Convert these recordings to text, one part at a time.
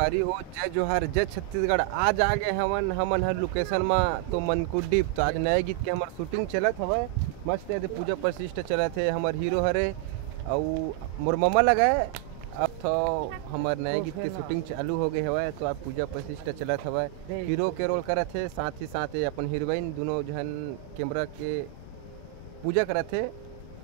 संगवारी हो जय जोहार जय छत्तीसगढ़। आज आ गए हमन हर लोकेशन में तो मनकुड्डी। तो आज नए गीत के हमार शूटिंग चलत हवे मस्त है। पूजा प्रतिष्ठा चलत है। हमार हीरो हरे और मोर मम्मा लगाए। अब तो हमार नए गीत के शूटिंग चालू हो गए हवे। तो आप पूजा प्रतिष्ठा चलत हवे। हीरो के रोल करत है, साथ ही साथ अपन हीरोइन दोनों जन कैमरा के पूजा करत है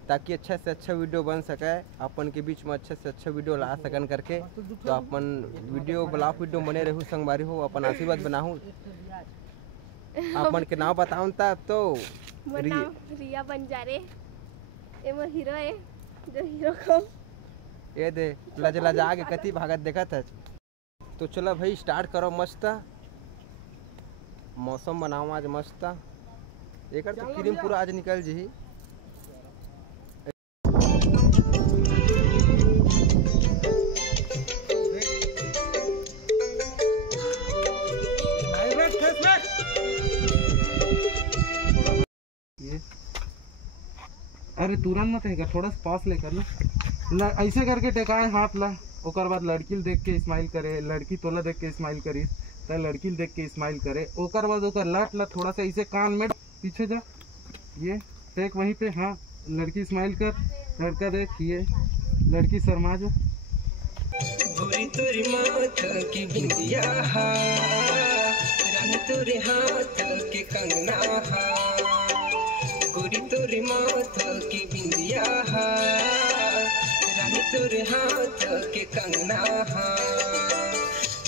ताकि अच्छा से अच्छा वीडियो बन सके। अपन के बीच में अच्छा से अच्छा वीडियो ला सकन करके। तो अपन वीडियो ब्लॉग वीडियो बने रहू संगवारी हो। अपन आशीर्वाद बनाहू। अपन के नाम बताऊं ता तो रिया बंजारे एमो हीरो है जो हीरो को ये दे लजा के कति भागत देखत है। तो चलो भाई स्टार्ट करो। मस्त मौसम बनाओ आज मस्त। एक तो क्रीम पूरा आज निकल जी। अरे तुरंत मत है, थोड़ा सा पास लेकर ला ऐसे करके टेकाए हाथ ला। ओकर बाद लड़की देख के स्माइल करे। लड़की तोला देख के स्माइल करी तो लड़की देख के स्माइल करे। ओकर बाद ओकर लट ला थोड़ा सा ऐसे कान में पीछे जा। ये टेक वहीं पे। हाँ लड़की स्माइल कर, लड़का देख। ये लड़की शर्मा जो गोरी तोरी माथ की बिंदिया हा, रानी तोरे हाथ के कंगना हा। गोरी तोरे माथ की बिंदिया हा, रानी तोरे हाथ के कंगना हा।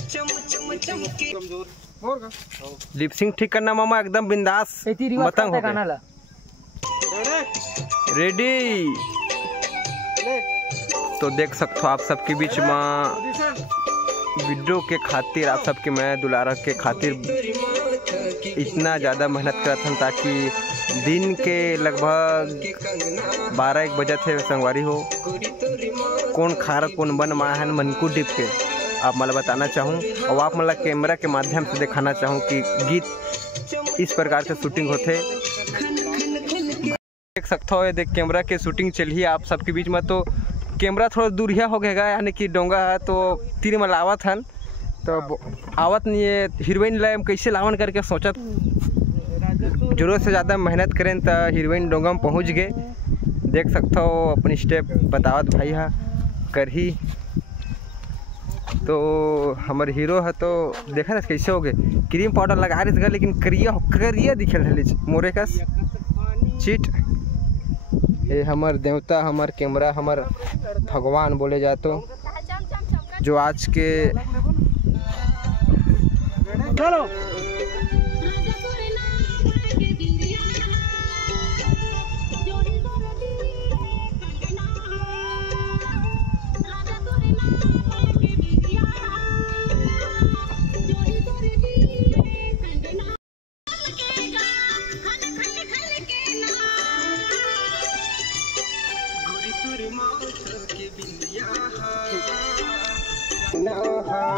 चम चम चमके कमजोर लिपसिंग ठीक करना मामा एकदम बिंदास मतंग हो गया। रेडी। तो देख सकते हो आप सबके बीच में वीडियो के खातिर आप सबके मैं दुलारा के खातिर इतना ज़्यादा मेहनत करता हूँ ताकि दिन के लगभग 12-1 बजे थे संगवारी हो। कौन खार कौन बन माहन मनकू डिप के आप मला बताना चाहूँ और आप मला कैमरा के माध्यम से दिखाना चाहूँ कि गीत इस प्रकार से शूटिंग होते। देख सकते हो ये देख कैमरा के शूटिंग चलिए आप सबके बीच में। तो कैमरा थोड़ा दूरिया हो गएगा यानी कि डोंगा है तो तीर में लावत हन तो आवत नहीं है। हीरोइन लाए कैसे लावन करके सोचत जरूरत से ज़्यादा मेहनत करें तो हीरोइन डोंगा में पहुँच गए। देख सकते हो अपनी स्टेप बतावत भाई है कर ही। तो हमारे हीरो है तो देखा था कैसे हो गए। क्रीम पाउडर लगा रही थी लेकिन करिया दिखे मोरे का चीट। ये हमार देवता हमार कैमरा हमार भगवान बोले जाए तो जो आज के चलो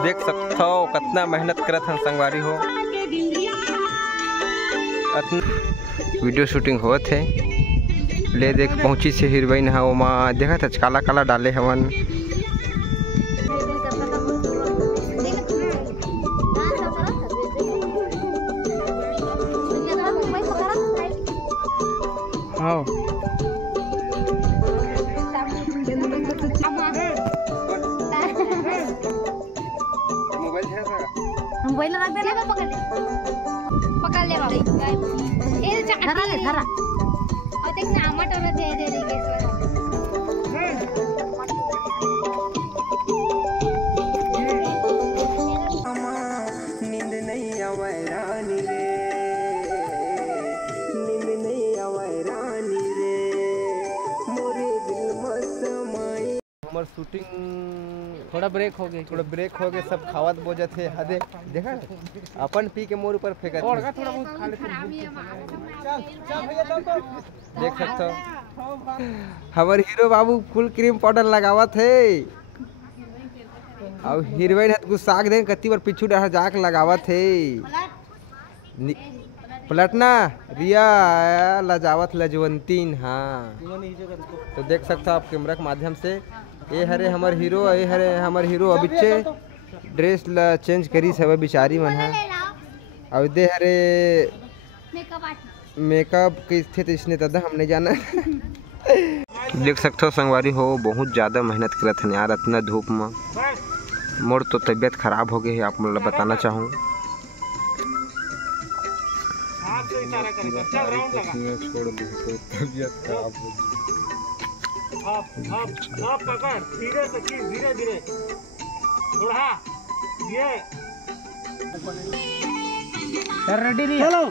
देख सकते हो कितना मेहनत करत हम संगवारी हो। वीडियो शूटिंग होत है ले देख पहुंची से हीरोइन है वो माँ देखा था काला काला डाले हवन। हाँ मोबाइल रख देना पकड़ ले ये धरा ले धरा और देख ना टमाटर दे दे गैस नींद नहीं आवे रानी रे, नींद नहीं आवे रानी रे, मोरे दिल में समाई। हमार शूटिंग थोड़ा ब्रेक हो गए सब खावत बोझ थे हदे देखा अपन पी के मोर ऊपर फेंकत थोड़ा बहुत खा लेते। देख सकते हो हमारे हीरो बाबू फुल क्रीम पाउडर लगावत है और हीरोइन है गुस्सा दे कति बार पीछू डर जाके लगावत है। पलटना रिया लजावत लजवंतीन। हाँ तो देख सकते हो आप कैमरा के माध्यम से। ये हरे हमार हीरो, ये हरे हमार हीरो अबिचे ड्रेस ला चेंज करीस हवे बिचारी मन ह अउ दे हरे मेकअप कइसे तो इसने दादा हम नहीं जाना। देख सकते हो संगवारी हो बहुत ज़्यादा मेहनत करत हन यार इतना धूप में। मोर तो तबीयत खराब हो गई है, आप मतलब बताना चाहूँ। छोड़ दे तो तबीयत खराब हो गई। आप पकड़ धीरे से खींच, धीरे धीरे थोड़ा ये रेडी नहीं चलो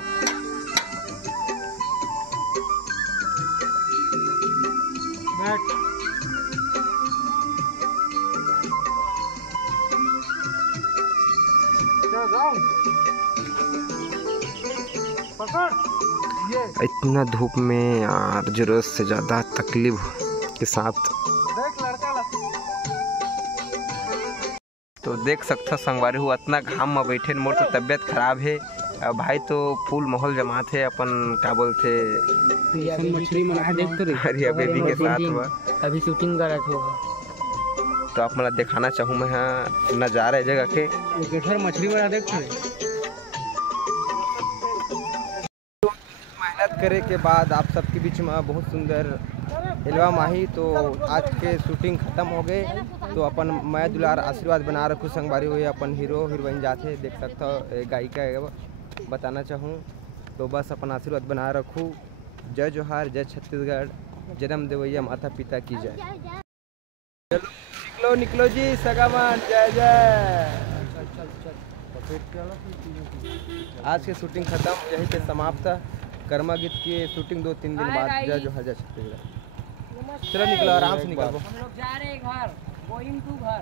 बैठ जाओ पकड़ ये। इतना धूप में यार जरूरत से ज़्यादा तकलीफ के साथ देख लड़का ला तो देख सकते हो संगवारी हो इतना घाम में बैठे मोर तो तबीयत खराब है। भाई तो फुल माहौल जमात है अपन क्या बोलते मछली मना देख तो हरिया बेबी के साथ हुआ अभी शूटिंग कर रहा था तो आप मतलब दिखाना चाहूँ मैं यहाँ नज़ारा जगह के मछली बना देख तो मेहनत करे के बाद आप सबके बीच में बहुत सुंदर हिलवा माही। तो आज के शूटिंग खत्म हो गए तो अपन मैं दुलार आशीर्वाद बना रखूँ संगवारी हुए अपन हीरो हीरोइन जाते देख सकता हो गायिका बताना चाहूँ तो बस अपन आशीर्वाद बना रखूँ। जय जोहार, जय छत्तीसगढ़, जन्म देवैया माता पिता की जय। चलो निकलो निकलो जी सगावन, जय जय। आज के शूटिंग खत्म यही पे समाप्त। कर्मा गीत की शूटिंग 2-3 दिन बाद। जय जोहार, जय छत्तीसगढ़। चलो निकलो आराम से निकलो। हम लोग जा रहे हैं घर, गोइंग टू घर।